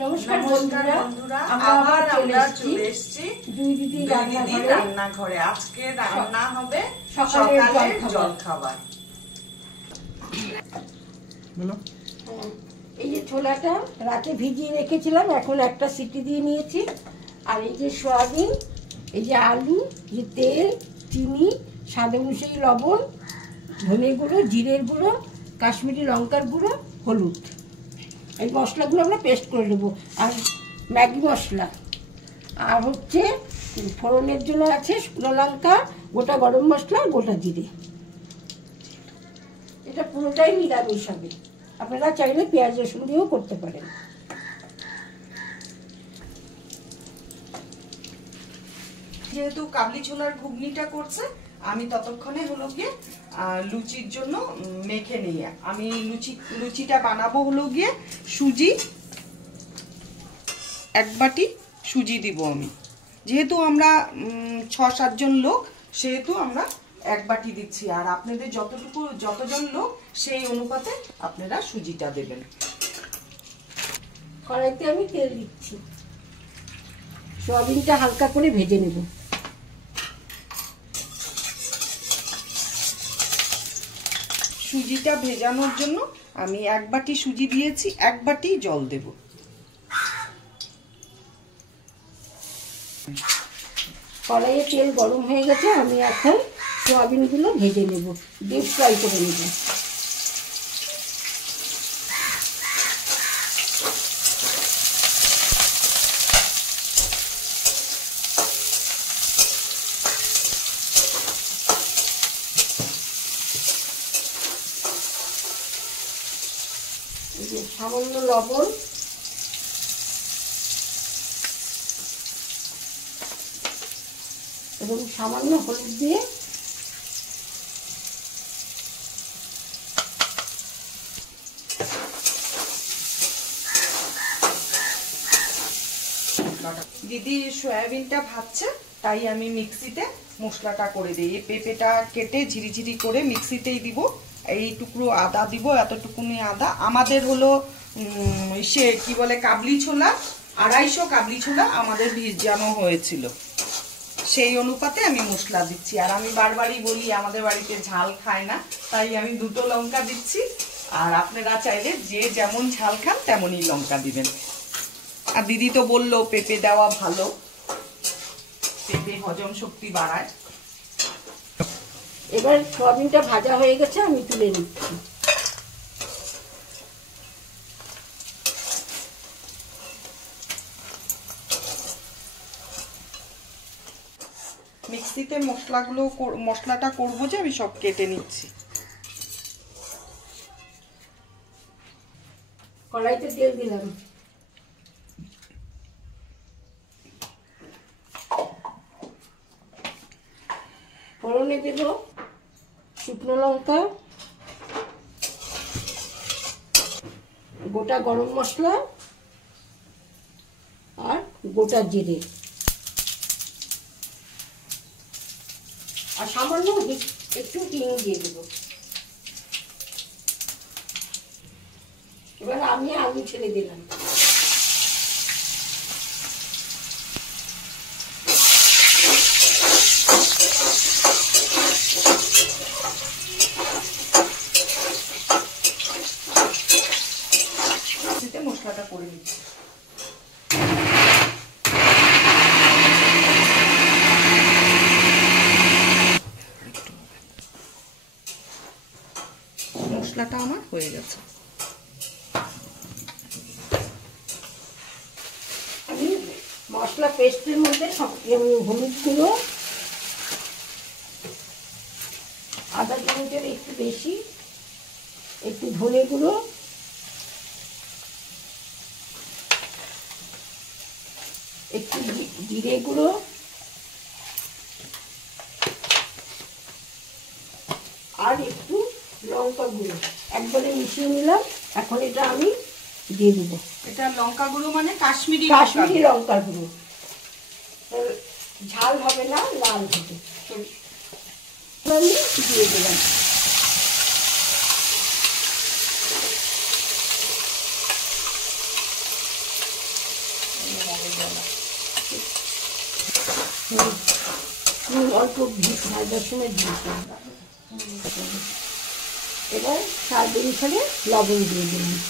নমস্কার বন্ধুরা, আবার আমরা চলে এসেছি দুই দিদি রান্নাঘরে। আজকে রান্না হবে সকালের জলখাবার। এই যে ছোলাটা রাতে ভিজিয়ে রেখেছিলাম, এখন একটা সিটি দিয়ে নিয়েছি। আর এই যে সয়াবিন, এই যে আলু, যে তেল, চিনি, স্বাদ অনুযায়ী লবণ, ধনে গুঁড়ো, জিরের গুঁড়ো, কাশ্মীরি লঙ্কার গুঁড়ো, হলুদ, এই মশলাগুলো আমরা পেস্ট করে নেবো। আর ম্যাগি মশলা, আর হচ্ছে ফোড়নের জন্য আছে শুকনো লঙ্কা, গোটা গরম মশলা, গোটা জিরে। এটা পুরোটাই নিরামিষ হবে, আপনারা চাইলে পেঁয়াজ রসুন দিয়েও করতে পারেন। যেহেতু কাবলি ছোলার ঘুগনিটা করছে, আমি ততক্ষণে হলো গিয়ে লুচির জন্য মেখে নিই। আমি লুচিটা বানাবো হলো গিয়ে সুজি, 1 বাটি সুজি দিব আমি। যেহেতু আমরা 6-7 জন লোক, সেহেতু আমরা 1 বাটি দিচ্ছি। আর আপনাদের যতজন লোক সেই অনুপাতে আপনারা সুজিটা দেবেন। কড়াইতে আমি তেল দিচ্ছি, সয়াবিনটা হালকা করে ভেজে নেব। সুজিটা ভেজানোর জন্য আমি 1 বাটি সুজি দিয়েছি, 1 বাটি জল দেব। কড়াইয়ে তেল গরম হয়ে গেছে, আমি এখন সয়াবিনগুলো ভেজে নেব, ডিপ ফ্রাই করে নেব। সামান্য লবণ, এবং সামান্য হলুদ দিয়ে দিদি সয়াবিনটা ভাজছে, তাই আমি মিক্সিতে মশলাটা করে দিই। এই পেঁপেটা কেটে ঝিরিঝিরি করে মিক্সিতেই দিব। এই টুকরো আদা দিব, এতটুকুনি আদা। আমাদের হলো সে কি বলে কাবলি ছোলা, 250 কাবলি ছোলা আমাদের ভিজানো হয়েছিল, সেই অনুপাতে আমি মশলা দিচ্ছি। আর আমি বারবারই বলি আমাদের বাড়িতে ঝাল খায় না, তাই আমি 2টো লঙ্কা দিচ্ছি। আর আপনারা চাইলে যে যেমন ঝাল খান তেমনই লঙ্কা দিবেন। আর দিদি তো বললো পেঁপে দেওয়া ভালো, পেঁপে হজম শক্তি বাড়ায়। এবার সয়াবিনটা ভাজা হয়ে গেছে, আমি তুলে নিচ্ছি। মিক্সিতে মশলাটা করবো যে আমি সব কেটে নিচ্ছি। কড়াইতে তেল দিলাম, ফোড়নে দেব শুকনো লঙ্কা, গোটা গরম মশলা, আর গোটা জিরে, আর সামান্য একটু হিং দিয়ে দেব। এবার আমি আলু ছেড়ে দিলাম। মশলাটা করে নিচ্ছি। মশলাটা আমার হয়ে গেছে। আমি মশলা পেস্টের মধ্যে হলুদ গুঁড়ো, আদা চামচের একটু বেশি, একটু ধনে গুঁড়ো, একটু জিরে গুঁড়ো, আর একটু লঙ্কা গুঁড়ো একবারে মিশিয়ে নিলাম। এখন এটা আমি দিয়ে দেবো। এটা লঙ্কা গুঁড়ো মানে কাশ্মীরি লঙ্কা গুঁড়ো, ঝাল হবে না, লাল হবে। আমি দিয়ে দিলাম। অল্প ভাজার সময় দিয়েছিলাম। এবার স্বাদ অনুসারে লবণ দিয়ে দিলাম।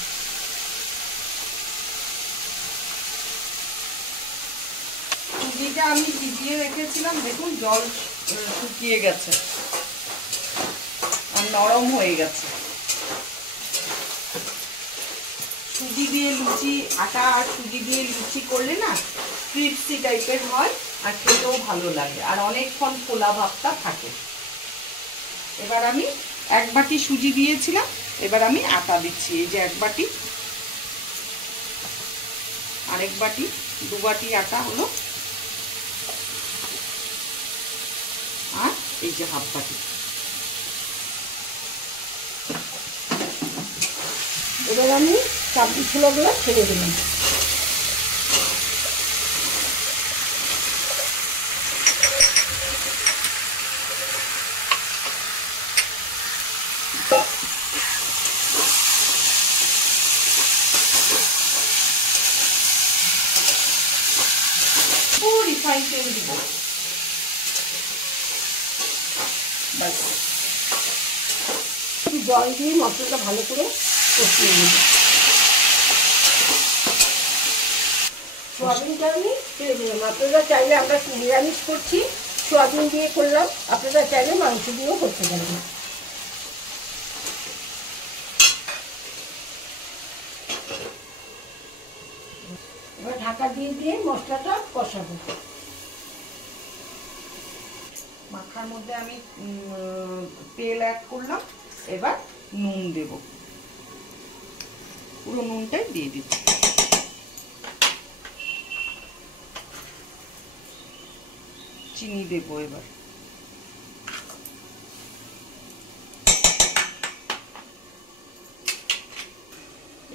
সুজিটা আমি ভিজিয়ে রেখেছিলাম, দেখুন জল শুকিয়ে গেছে আর নরম হয়ে গেছে। সুজি দিয়ে লুচি, আটা আর সুজি দিয়ে লুচি করলে না ক্রিপসি টাইপের হয় আর খেতেও ভালো লাগে আর অনেকক্ষণ ফোলা ভাবটা থাকে। এবার আমি 1 বাটি সুজি দিয়েছিলাম, এবার আমি আটা দিচ্ছি। এই যে 1 বাটি, আরেক বাটি, 2 বাটি আটা হলো, আর এই যে 1/2 বাটি। এবার আমি চাপড়ি ছোলাগুলো ছেড়ে দিলাম। রিফাইন তেল দিব, ব্যাস। জল দিয়ে মশলাটা ভালো করে কষিয়ে নেব। সোয়াবিনটা আমি ছেড়ে দিলাম। আপনারা চাইলে, আমরা নিরামিষ করছি, সোয়াবিন দিয়ে করলাম, আপনারা চাইলে মাংস দিয়েও করতে পারবেন। এবার ঢাকা দিয়ে দিয়ে মশলাটা কষাবো। মাখার মধ্যে আমি তেল অ্যাড করলাম, এবার নুন দেব, পুরো নুনটাই দিয়ে দিচ্ছি। চিনি দেব, এবার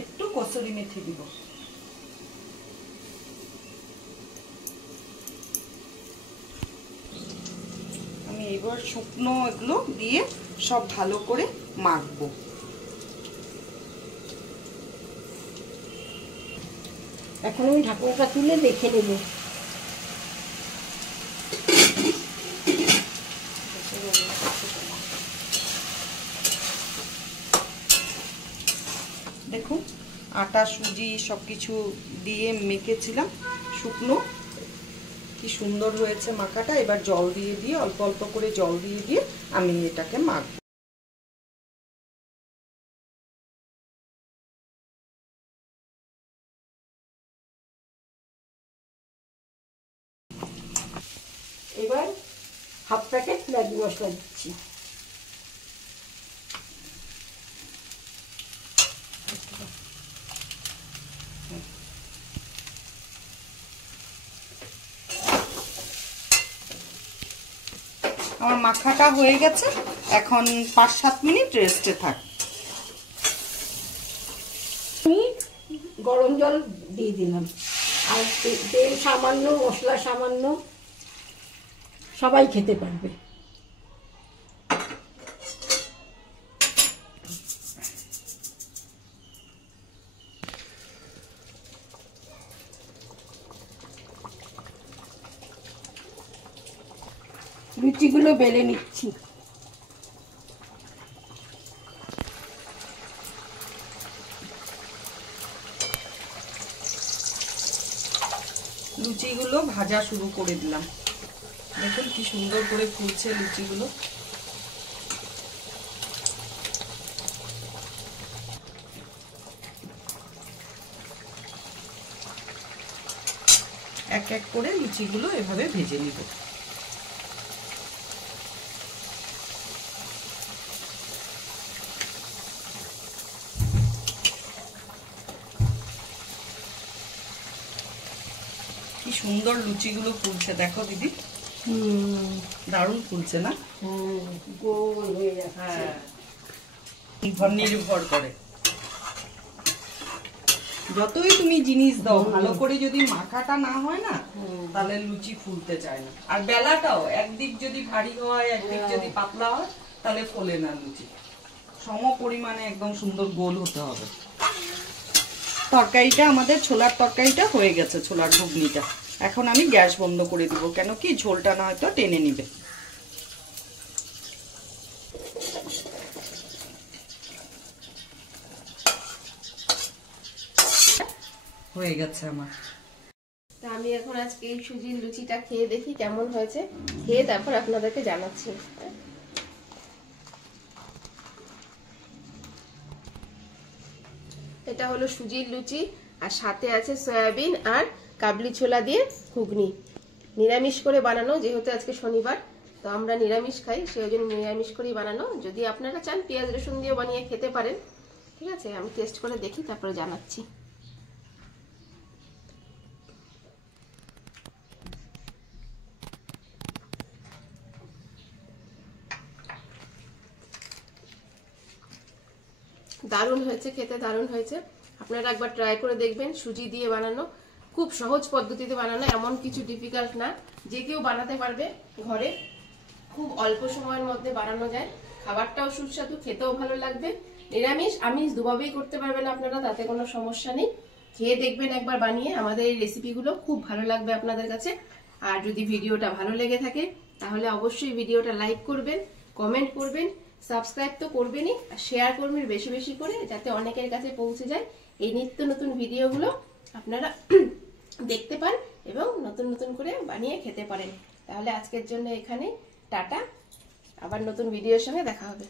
একটু কসুরি মেথি দিব। আমি এবার শুকনো এগুলো দিয়ে সব ভালো করে মাখবো। এখন আমি ঢাকনাটা তুলে দেখে নেব। দেখুন আটা সুজি সবকিছু দিয়ে মেখেছিলাম শুকনো, কি সুন্দর হয়েছে মাখাটা। এবার জল দিয়ে দিয়ে অল্প অল্প করে জল দিয়ে দিয়ে আমি এটাকে মাখবো। এবার 1/2 প্যাকেট ম্যাগি মশলা দিচ্ছি। আমার মাখাটা হয়ে গেছে, এখন 5-7 মিনিট রেস্টে থাক। আমি গরম জল দিয়ে দিলাম, আর তেল সামান্য, মশলা সামান্য, সবাই খেতে পারবে। লুচিগুলো বেলে নিচ্ছি। লুচিগুলো ভাজা শুরু করে দিলাম, দেখুন কি সুন্দর করে ফুলছে লুচিগুলো। এক এক করে লুচিগুলো এভাবে ভেজে নিব। কি সুন্দর লুচিগুলো ফুলছে দেখো দিদি, দারুণ ফুলছে না? গোল হয়ে যাচ্ছে। নির্ভর করে, যতই তুমি জিনিস দাও ভালো করে যদি মাখাটা না হয় না তাহলে লুচি ফুলতে চায় না। আর বেলাটাও একদিক যদি ভারী হয় একদিক যদি পাতলা হয় তাহলে ফোলে না লুচি। সম পরিমাণে একদম সুন্দর গোল হতে হবে। তরকারিটা আমাদের ছোলার তরকারিটা হয়ে গেছে, ছোলার ঘুগনিটা। এখন আমি গ্যাস বন্ধ করে দিব, কেন কি ঝোলটা না হয়তো টেনে নিবে। হয়ে গেছে আমার। তা আমি এখন আজকে এই সুজির লুচিটা খেয়ে দেখি কেমন হয়েছে, খেয়ে তারপর আপনাদেরকে জানাচ্ছি। এটা হলো সুজির লুচি, আর সাথে আছে সয়াবিন আর কাবলি ছোলা দিয়ে ঘুগনি। নিরামিষ করে বানানো, যেহেতু আজকে শনিবার, তো আমরা নিরামিষ খাই, সেই জন্য নিরামিষ করেই বানানো। যদি আপনারা চান পেঁয়াজ রসুন দিয়েও বানিয়ে খেতে পারেন। ঠিক আছে, আমি টেস্ট করে দেখি তারপরে জানাচ্ছি। দারুণ হয়েছে, খেতে দারুণ হয়েছে। আপনারা একবার ট্রাই করে দেখবেন। সুজি দিয়ে বানানো, খুব সহজ পদ্ধতিতে বানানো, এমন কিছু ডিফিকাল্ট না, যে কেউ বানাতে পারবে ঘরে। খুব অল্প সময়ের মধ্যে বানানো যায়, খাবারটাও সুস্বাদু, খেতেও ভালো লাগবে। নিরামিষ আমিষ দুভাবেই করতে পারবেন আপনারা, তাতে কোনো সমস্যা নেই। খেয়ে দেখবেন একবার বানিয়ে, আমাদের এই রেসিপিগুলো খুব ভালো লাগবে আপনাদের কাছে। আর যদি ভিডিওটা ভালো লেগে থাকে তাহলে অবশ্যই ভিডিওটা লাইক করবেন, কমেন্ট করবেন, সাবস্ক্রাইব তো করবেনই, আর শেয়ার করবেন বেশি বেশি করে, যাতে অনেকের কাছে পৌঁছে যায় এই নিত্য নতুন ভিডিওগুলো আপনারা দেখতে পান এবং নতুন নতুন করে বানিয়ে খেতে পারেন। তাহলে আজকের জন্য এখানে টাটা, আবার নতুন ভিডিওর সঙ্গে দেখা হবে।